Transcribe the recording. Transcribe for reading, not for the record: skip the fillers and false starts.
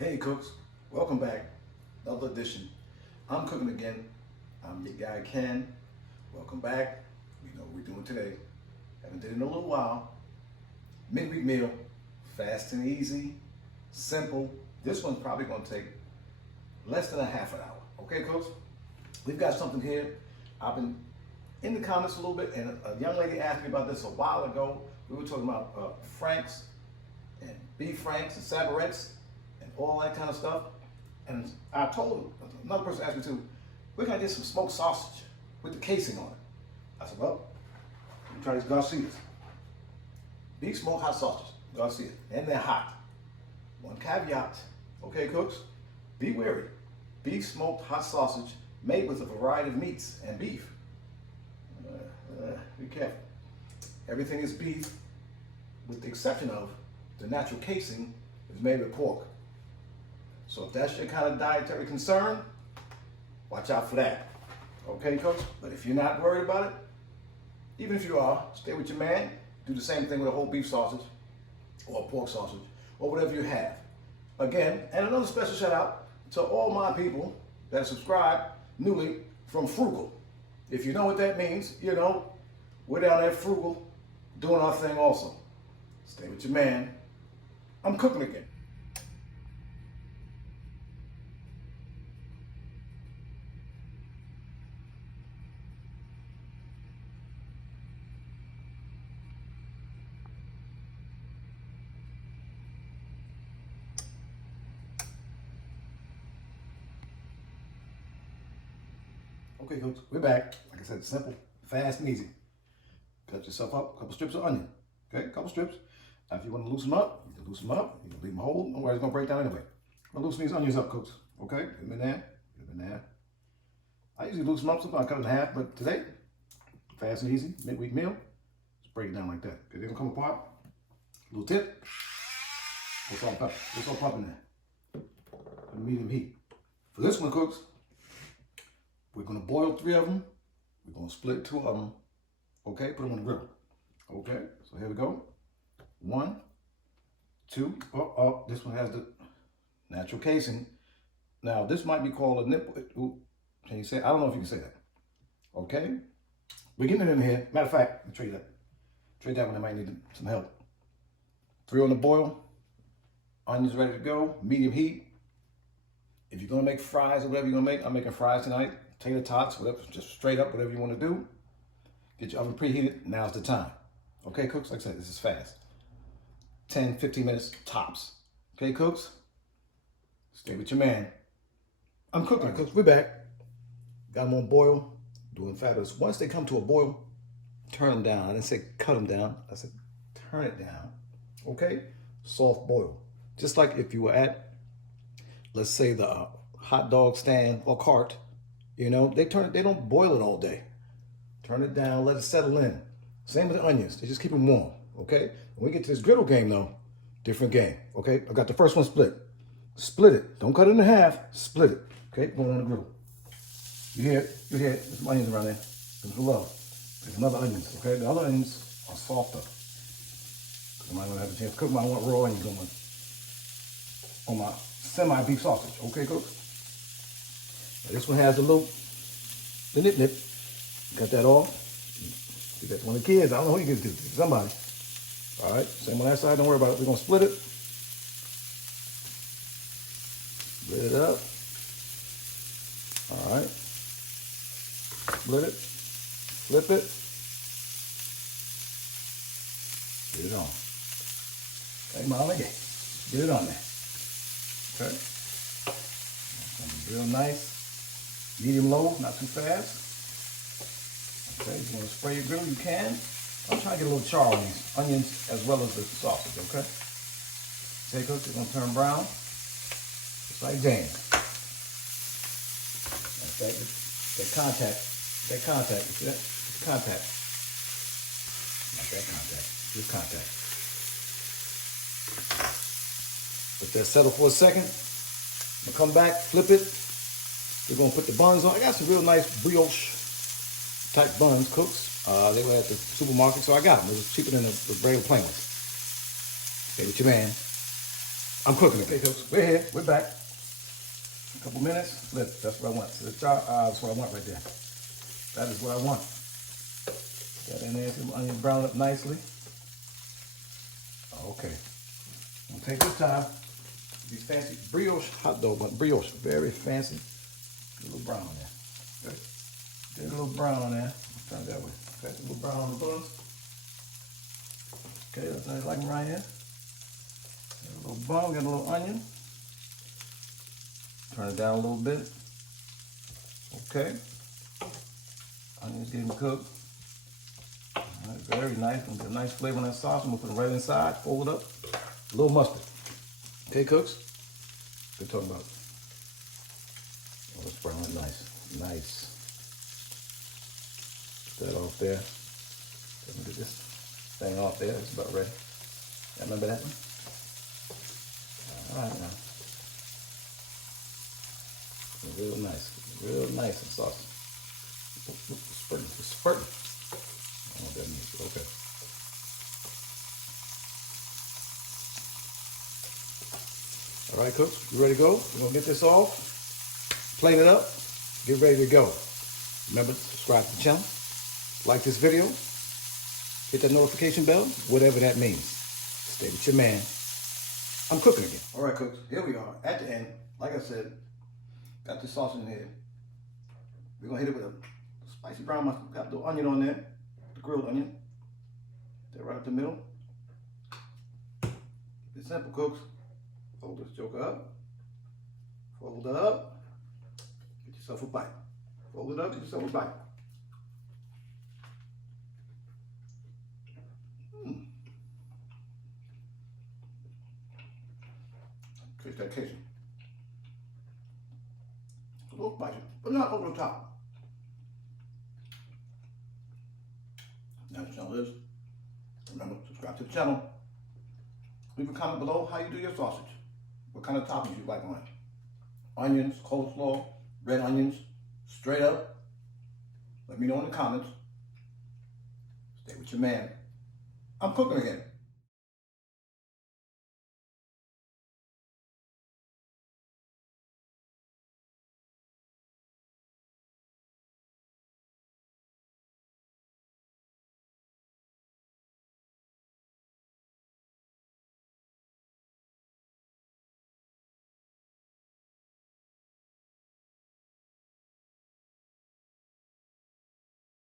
Hey cooks, welcome back. Another edition. I'm cooking again. I'm your guy Ken. Welcome back. You know what we're doing today. Haven't did it in a little while. Midweek meal, fast and easy, simple. This one's probably gonna take less than a half an hour. Okay, cooks? We've got something here. I've been in the comments a little bit, and a young lady asked me about this a while ago. We were talking about franks and beef franks and saborettes and all that kind of stuff. And I told another person asked me too, where can I get some smoked sausage with the casing on it? I said, well, let me try these Garcias. Beef smoked hot sausage, Garcia, and they're hot. One caveat, okay, cooks? Be wary. Beef smoked hot sausage made with a variety of meats and beef. Be careful. Everything is beef, with the exception of the natural casing is made with pork. So if that's your kind of dietary concern, watch out for that. Okay, cooks? But if you're not worried about it, even if you are, stay with your man. Do the same thing with a whole beef sausage or pork sausage or whatever you have. Again, and another special shout out to all my people that subscribe newly from Frugal. If you know what that means, you know, we're down there Frugal doing our thing also. Stay with your man. I'm cooking again. Okay, folks, we're back. Like I said, simple, fast and easy. Cut yourself up, a couple strips of onion. Okay, a couple strips. Now, if you want to loosen them up, you can loosen them up. You can leave them whole. Don't worry, it's going to break down anyway. I'm going to loosen these onions up, cooks. Okay, get them in there, get them in there. I usually loosen them up, sometimes I cut it in half, but today, fast and easy, midweek meal, just break it down like that. Okay, they don't come apart. Little tip, what's all pepper? What's all pepper in there? Medium heat. For this one, cooks, we're gonna boil 3 of them. We're gonna split 2 of them. Okay, put them on the grill. Okay, so here we go. 1, 2. Oh, this one has the natural casing. Now this might be called a nipple. Ooh, can you say? I don't know if you can say that. Okay, we're getting it in here. Matter of fact, I'll trade that. Trade that one. I might need some help. 3 on the boil. Onions ready to go. Medium heat. If you're gonna make fries or whatever you're gonna make, I'm making fries tonight. Tater tots, whatever, just straight up, whatever you want to do. Get your oven preheated, now's the time. Okay, cooks, like I said, this is fast. 10, 15 minutes tops. Okay, cooks? Stay with your man. I'm cooking. All right, cooks, we're back. Got them on boil, doing fabulous. Once they come to a boil, turn them down. I didn't say cut them down, I said turn it down. Okay? Soft boil. Just like if you were at, let's say, the hot dog stand or cart. You know, they don't boil it all day. Turn it down, let it settle in. Same with the onions, they just keep them warm, okay? When we get to this griddle game though, different game, okay? I got the first one split. Split it, don't cut it in half, split it, okay? Put it on the griddle. You hear it, there's some onions around there. There's some love. There's some other onions, okay? The other onions are softer. I might not have a chance to cook my raw onions on my semi-beef sausage, okay, folks? This one has the nip. Got that off. You got one of the kids. I don't know who you give it to. Somebody. All right. Same on that side. Don't worry about it. We're going to split it. Split it up. All right. Split it. Flip it. Get it on. Okay, Molly. Get it on there. Okay. Real nice. Medium low, not too fast. Okay, if you want to spray your grill, you can. I'm trying to get a little char on these onions as well as the sausage, okay? Okay, cooks, they're going to turn brown. Just like Jane. That contact, you see that? It's contact. Not that contact, just contact. Let that settle for a second. I'm going to come back, flip it. We're going to put the buns on. I got some real nice brioche type buns, cooks. They were at the supermarket, so I got them. It was cheaper than the regular plain ones. Stay with your man. I'm cooking again. Okay, folks, we're here. We're back. A couple minutes. Look, that's what I want. So that's what I want right there. That is what I want. Got in there, some onions brown up nicely. Okay. I'm gonna take this time. These fancy brioche hot dog buns. Brioche, very fancy. Get a little brown on there. Okay. Get a little brown on there. Turn it that way. Okay, a little brown on the buns. Okay, that's nice, like them right here. Get a little bun, get a little onion. Turn it down a little bit. Okay. Onions getting cooked. All right, very nice. Get a nice flavor on that sauce. I'm gonna put it right inside, fold it up. A little mustard. Okay, cooks? They're talking about. Oh, it's brown nice. Nice. Put that off there. Let me get this thing off there. It's about ready. Yeah, remember that one? All right now. Real nice and saucy. It's spurting. I don't know what that means. Okay. All right, cooks, you ready to go? We're gonna get this off, plane it up, get ready to go. Remember to subscribe to the channel, like this video, hit that notification bell, whatever that means. Stay with your man. I'm cooking again. All right, cooks, here we are at the end. Like I said, got this sauce in here. We're gonna hit it with a spicy brown mustard. Got the onion on there, the grilled onion. They're right up the middle. It's simple, cooks. Fold this joker up. Fold it up. Get yourself a bite. Fold it up, get yourself a bite. Taste that Cajun. A little spicy, but not over the top. Now the channel is. Remember, subscribe to the channel. Leave a comment below how you do your sausage. What kind of toppings you like on it. Onions, coleslaw, red onions, straight up. Let me know in the comments. Stay with your man. I'm cooking again.